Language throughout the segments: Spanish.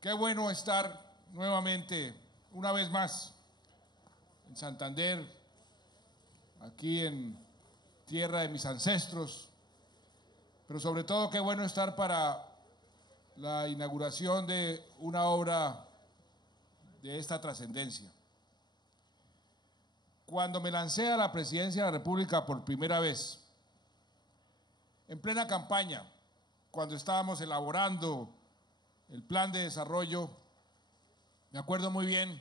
Qué bueno estar nuevamente, una vez más, en Santander, aquí en tierra de mis ancestros, pero sobre todo qué bueno estar para la inauguración de una obra de esta trascendencia. Cuando me lancé a la presidencia de la República por primera vez, en plena campaña, cuando estábamos elaborando el plan de desarrollo, me acuerdo muy bien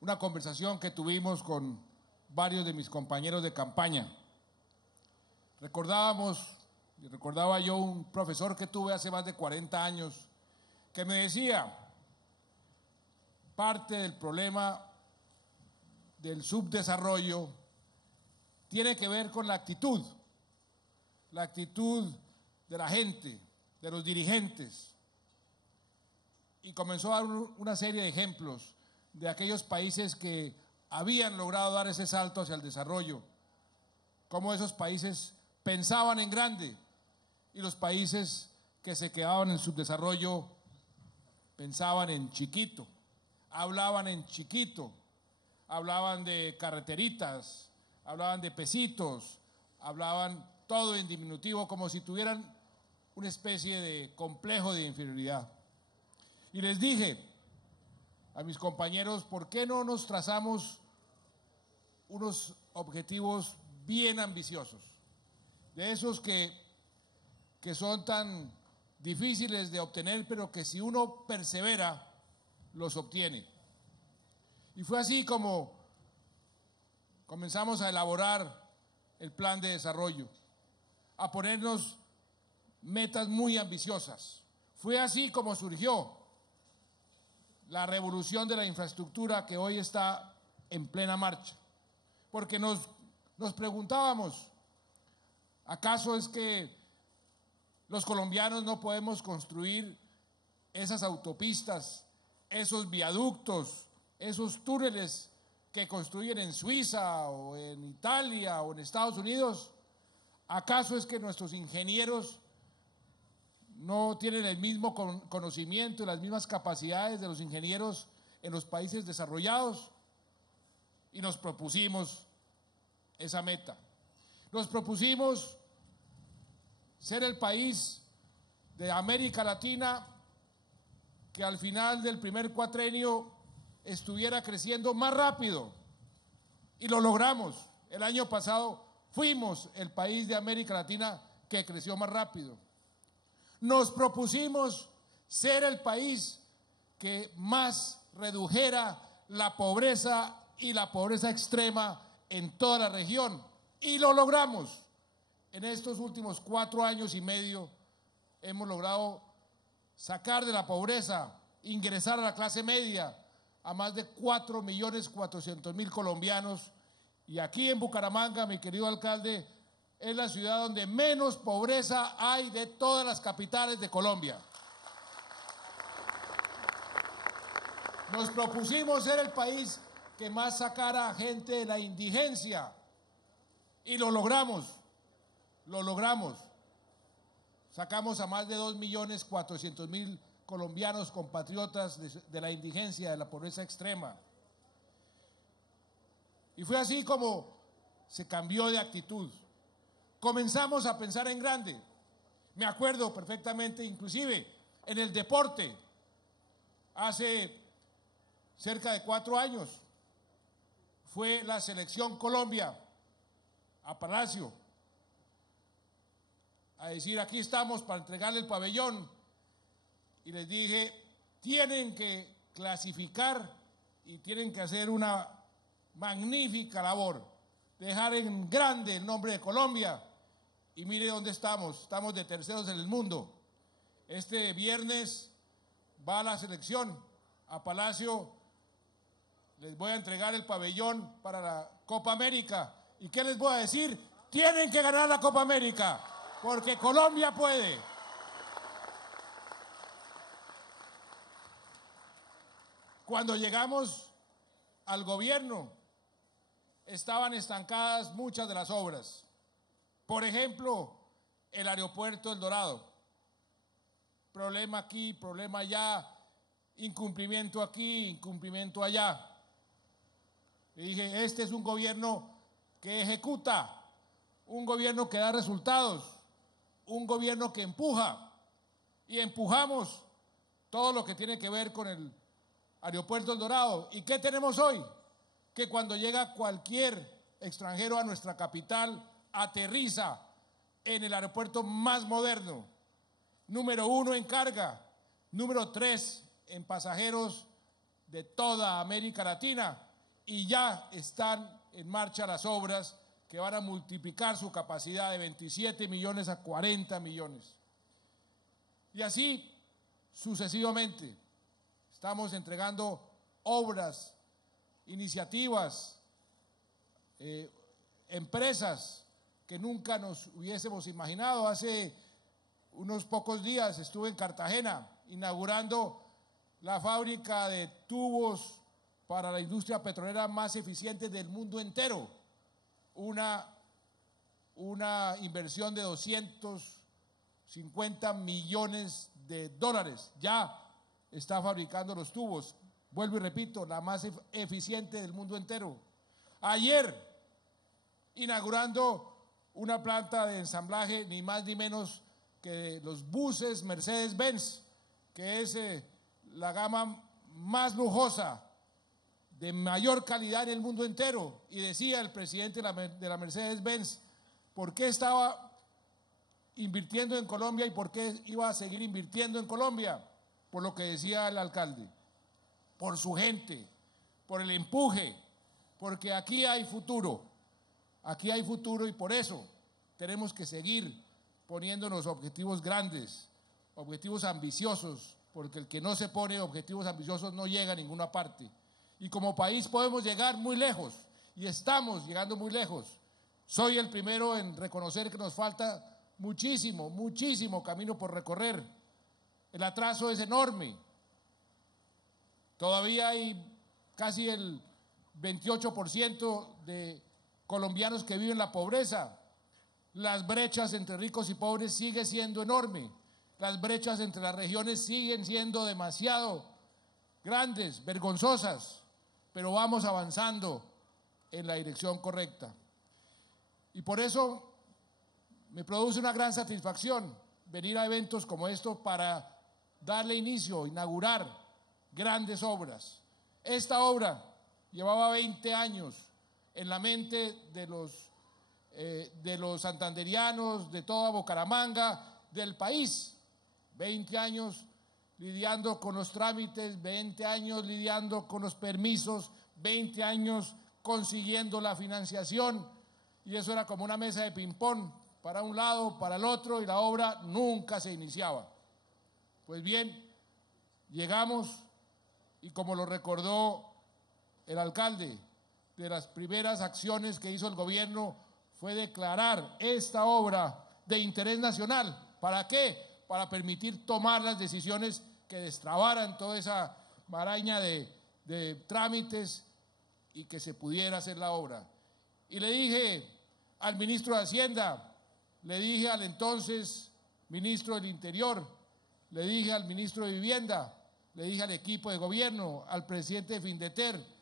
una conversación que tuvimos con varios de mis compañeros de campaña. Recordaba yo un profesor que tuve hace más de 40 años que me decía, parte del problema del subdesarrollo tiene que ver con la actitud de la gente, de los dirigentes. Y comenzó a dar una serie de ejemplos de aquellos países que habían logrado dar ese salto hacia el desarrollo, cómo esos países pensaban en grande y los países que se quedaban en el subdesarrollo pensaban en chiquito, hablaban en chiquito, hablaban de carreteritas, hablaban de pesitos, hablaban todo en diminutivo, como si tuvieran una especie de complejo de inferioridad. Y les dije a mis compañeros, ¿por qué no nos trazamos unos objetivos bien ambiciosos? De esos que son tan difíciles de obtener, pero que si uno persevera, los obtiene. Y fue así como comenzamos a elaborar el plan de desarrollo, a ponernos metas muy ambiciosas. Fue así como surgió la revolución de la infraestructura que hoy está en plena marcha. Porque nos preguntábamos, ¿acaso es que los colombianos no podemos construir esas autopistas, esos viaductos, esos túneles que construyen en Suiza o en Italia o en Estados Unidos? ¿Acaso es que nuestros ingenieros no tienen el mismo conocimiento y las mismas capacidades de los ingenieros en los países desarrollados? Y nos propusimos esa meta. Nos propusimos ser el país de América Latina que al final del primer cuatrenio estuviera creciendo más rápido. Y lo logramos. El año pasado fuimos el país de América Latina que creció más rápido. Nos propusimos ser el país que más redujera la pobreza y la pobreza extrema en toda la región. Y lo logramos. En estos últimos 4 años y medio hemos logrado sacar de la pobreza, ingresar a la clase media a más de 4.400.000 colombianos. Y aquí en Bucaramanga, mi querido alcalde, es la ciudad donde menos pobreza hay de todas las capitales de Colombia. Nos propusimos ser el país que más sacara a gente de la indigencia y lo logramos, Sacamos a más de 2.400.000 colombianos compatriotas de la indigencia, de la pobreza extrema. Y fue así como se cambió de actitud. Comenzamos a pensar en grande. Me acuerdo perfectamente, inclusive, en el deporte. Hace cerca de 4 años fue la selección Colombia a Palacio a decir, aquí estamos para entregarle el pabellón. Y les dije, tienen que clasificar y tienen que hacer una magnífica labor, dejar en grande el nombre de Colombia. Y mire dónde estamos de terceros en el mundo. Este viernes va la selección a Palacio, les voy a entregar el pabellón para la Copa América. ¿Y qué les voy a decir? Tienen que ganar la Copa América, porque Colombia puede. Cuando llegamos al gobierno, estaban estancadas muchas de las obras. Por ejemplo, el aeropuerto El Dorado. Problema aquí, problema allá, incumplimiento aquí, incumplimiento allá. Y dije, este es un gobierno que ejecuta, un gobierno que da resultados, un gobierno que empuja. Y empujamos todo lo que tiene que ver con el aeropuerto El Dorado. ¿Y qué tenemos hoy? Que cuando llega cualquier extranjero a nuestra capital, aterriza en el aeropuerto más moderno, número 1 en carga, número 3 en pasajeros de toda América Latina, y ya están en marcha las obras que van a multiplicar su capacidad de 27 millones a 40 millones. Y así sucesivamente estamos entregando obras, iniciativas, empresas que nunca nos hubiésemos imaginado. Hace unos pocos días estuve en Cartagena inaugurando la fábrica de tubos para la industria petrolera más eficiente del mundo entero. Una inversión de 250 millones de dólares. Ya está fabricando los tubos. Vuelvo y repito, la más eficiente del mundo entero. Ayer, inaugurando una planta de ensamblaje, ni más ni menos que los buses Mercedes-Benz, que es la gama más lujosa, de mayor calidad en el mundo entero. Y decía el presidente de la Mercedes-Benz, ¿por qué estaba invirtiendo en Colombia y por qué iba a seguir invirtiendo en Colombia? Por lo que decía el alcalde, por su gente, por el empuje, porque aquí hay futuro y por eso tenemos que seguir poniéndonos objetivos grandes, objetivos ambiciosos, porque el que no se pone objetivos ambiciosos no llega a ninguna parte. Y como país podemos llegar muy lejos, y estamos llegando muy lejos. Soy el primero en reconocer que nos falta muchísimo, muchísimo camino por recorrer. El atraso es enorme. Todavía hay casi el 28% de colombianos que viven la pobreza. Las brechas entre ricos y pobres siguen siendo enormes. Las brechas entre las regiones siguen siendo demasiado grandes, vergonzosas, pero vamos avanzando en la dirección correcta. Y por eso me produce una gran satisfacción venir a eventos como estos para darle inicio, inaugurar grandes obras. Esta obra llevaba 20 años en la mente de los santanderianos, de toda Bucaramanga, del país. 20 años lidiando con los trámites, 20 años lidiando con los permisos, 20 años consiguiendo la financiación, y eso era como una mesa de ping-pong, para un lado, para el otro, y la obra nunca se iniciaba. Pues bien, llegamos, y como lo recordó el alcalde, de las primeras acciones que hizo el gobierno fue declarar esta obra de interés nacional. ¿Para qué? Para permitir tomar las decisiones que destrabaran toda esa maraña de trámites y que se pudiera hacer la obra. Y le dije al ministro de Hacienda, le dije al entonces ministro del Interior, le dije al ministro de Vivienda, le dije al equipo de gobierno, al presidente de Findeter,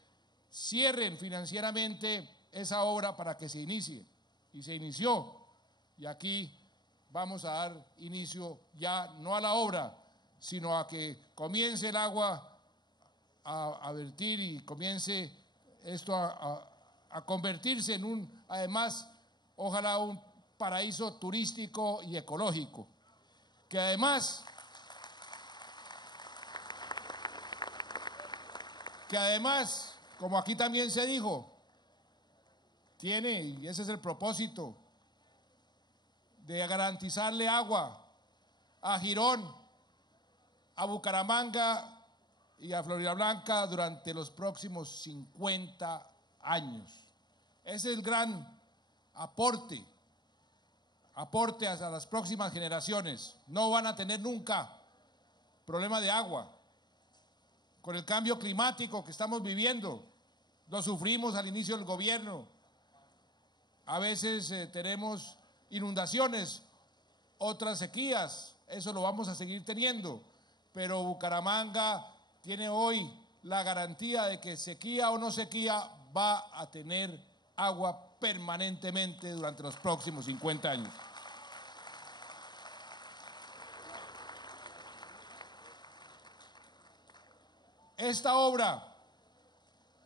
cierren financieramente esa obra para que se inicie. Y se inició. Y aquí vamos a dar inicio ya no a la obra, sino a que comience el agua a vertir y comience esto a convertirse en un, además, ojalá un paraíso turístico y ecológico. Que además, como aquí también se dijo, tiene, y ese es el propósito, de garantizarle agua a Girón, a Bucaramanga y a Floridablanca durante los próximos 50 años. Ese es el gran aporte hacia las próximas generaciones. No van a tener nunca problema de agua. Con el cambio climático que estamos viviendo, Lo sufrimos al inicio del gobierno. A veces tenemos inundaciones, otras sequías, eso lo vamos a seguir teniendo, pero Bucaramanga tiene hoy la garantía de que sequía o no sequía va a tener agua permanentemente durante los próximos 50 años. Esta obra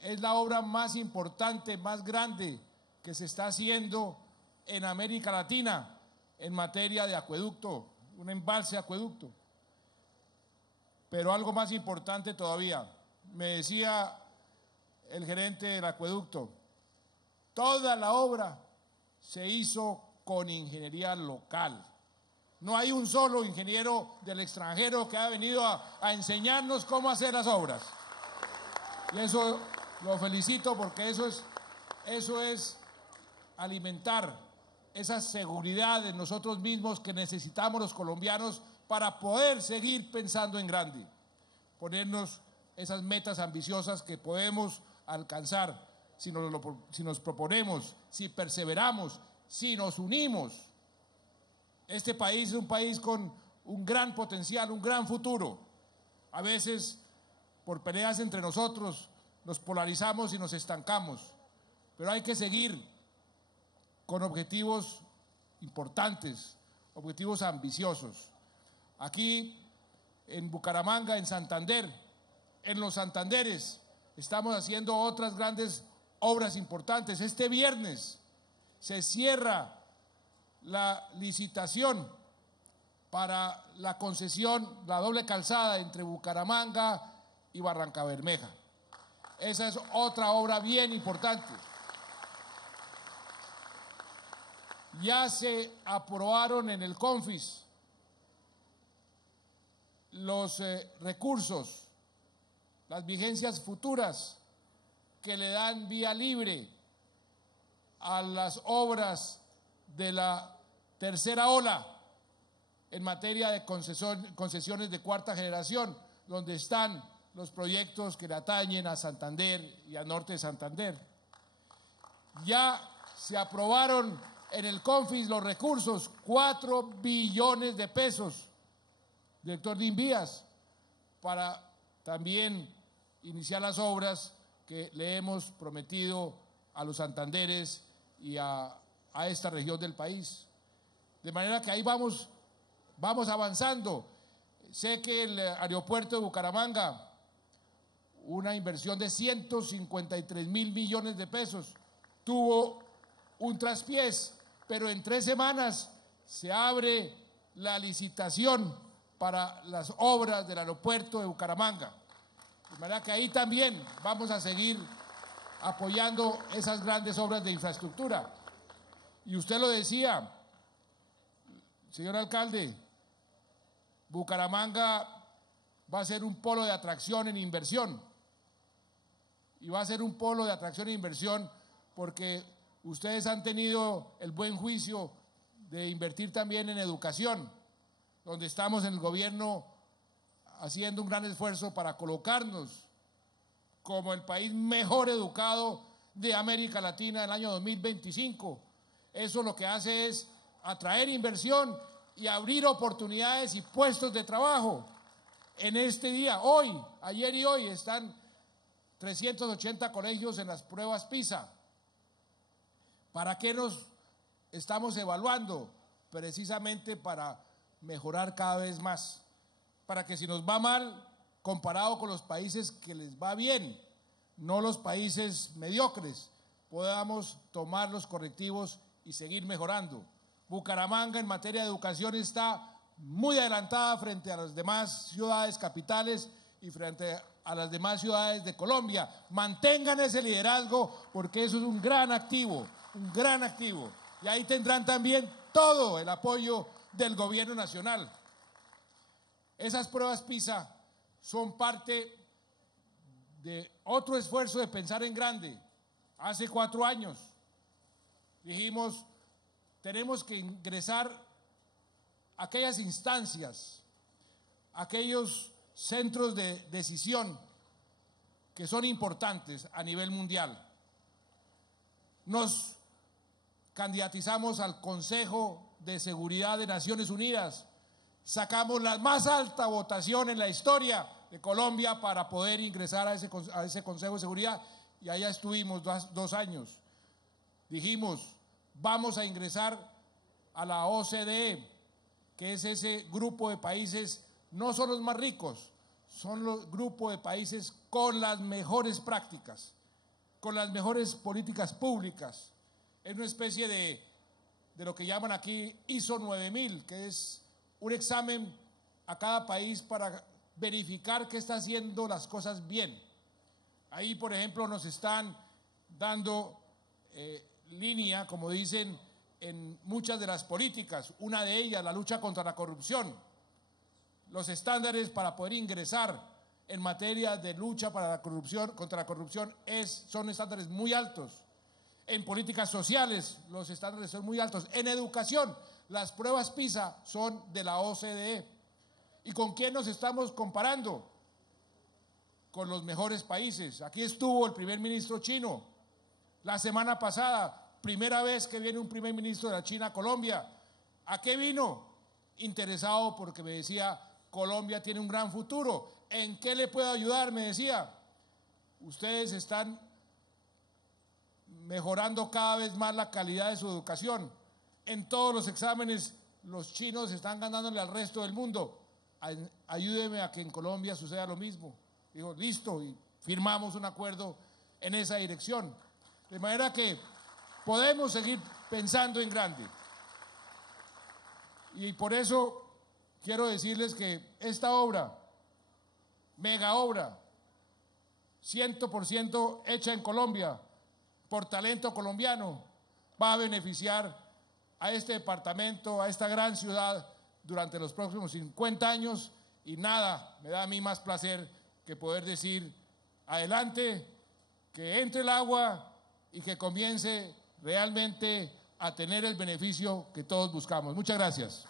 es la obra más importante, más grande que se está haciendo en América Latina en materia de acueducto, un embalse acueducto. Pero algo más importante todavía, me decía el gerente del acueducto, toda la obra se hizo con ingeniería local. No hay un solo ingeniero del extranjero que ha venido a enseñarnos cómo hacer las obras. Y eso lo felicito porque eso es alimentar esa seguridad en nosotros mismos que necesitamos los colombianos para poder seguir pensando en grande, ponernos esas metas ambiciosas que podemos alcanzar si nos proponemos, si perseveramos, si nos unimos. Este país es un país con un gran potencial, un gran futuro. A veces, por peleas entre nosotros, nos polarizamos y nos estancamos, pero hay que seguir con objetivos importantes, objetivos ambiciosos. Aquí en Bucaramanga, en Santander, en los Santanderes, estamos haciendo otras grandes obras importantes. Este viernes se cierra la licitación para la concesión, la doble calzada entre Bucaramanga y Barrancabermeja. Esa es otra obra bien importante. Ya se aprobaron en el CONFIS los recursos, las vigencias futuras que le dan vía libre a las obras de la tercera ola en materia de concesiones de cuarta generación, donde están los proyectos que le atañen a Santander y a Norte de Santander. Ya se aprobaron en el CONFIS los recursos, 4 billones de pesos, director de Invías, para también iniciar las obras que le hemos prometido a los santanderes y a esta región del país. De manera que ahí vamos avanzando. Sé que el aeropuerto de Bucaramanga, una inversión de 153 mil millones de pesos, tuvo un traspiés, pero en 3 semanas se abre la licitación para las obras del aeropuerto de Bucaramanga. De manera que ahí también vamos a seguir apoyando esas grandes obras de infraestructura. Y usted lo decía, señor alcalde, Bucaramanga va a ser un polo de atracción en inversión. Y va a ser un polo de atracción e inversión porque ustedes han tenido el buen juicio de invertir también en educación, donde estamos en el gobierno haciendo un gran esfuerzo para colocarnos como el país mejor educado de América Latina en el año 2025. Eso lo que hace es atraer inversión y abrir oportunidades y puestos de trabajo. En este día, hoy, ayer y hoy, están 380 colegios en las pruebas PISA. ¿Para qué nos estamos evaluando? Precisamente para mejorar cada vez más, para que si nos va mal, comparado con los países que les va bien, no los países mediocres, podamos tomar los correctivos y seguir mejorando. Bucaramanga en materia de educación está muy adelantada frente a las demás ciudades capitales y frente a las demás ciudades de Colombia. Mantengan ese liderazgo porque eso es un gran activo, un gran activo. Y ahí tendrán también todo el apoyo del gobierno nacional. Esas pruebas PISA son parte de otro esfuerzo de pensar en grande. Hace 4 años dijimos, tenemos que ingresar a aquellas instancias, aquellos centros de decisión que son importantes a nivel mundial. Nos candidatizamos al Consejo de Seguridad de Naciones Unidas, sacamos la más alta votación en la historia de Colombia para poder ingresar a ese Consejo de Seguridad, y allá estuvimos 2 años. Dijimos, vamos a ingresar a la OCDE, que es ese grupo de países, no son los más ricos, son los grupos de países con las mejores prácticas, con las mejores políticas públicas. Es una especie de lo que llaman aquí ISO 9000, que es un examen a cada país para verificar que está haciendo las cosas bien. Ahí, por ejemplo, nos están dando línea, como dicen, en muchas de las políticas. Una de ellas, la lucha contra la corrupción. Los estándares para poder ingresar en materia de lucha para la corrupción, contra la corrupción son estándares muy altos. En políticas sociales los estándares son muy altos. En educación las pruebas PISA son de la OCDE. ¿Y con quién nos estamos comparando? Con los mejores países. Aquí estuvo el primer ministro chino la semana pasada, primera vez que viene un primer ministro de la China a Colombia. ¿A qué vino? Interesado porque me decía, Colombia tiene un gran futuro. ¿En qué le puedo ayudar? Me decía, ustedes están mejorando cada vez más la calidad de su educación. En todos los exámenes los chinos están ganándole al resto del mundo. Ayúdeme a que en Colombia suceda lo mismo. Digo, listo, y firmamos un acuerdo en esa dirección. De manera que podemos seguir pensando en grande. Y por eso quiero decirles que esta obra, mega obra, 100% hecha en Colombia, por talento colombiano, va a beneficiar a este departamento, a esta gran ciudad durante los próximos 50 años, y nada me da a mí más placer que poder decir, adelante, que entre el agua y que comience realmente a tener el beneficio que todos buscamos. Muchas gracias.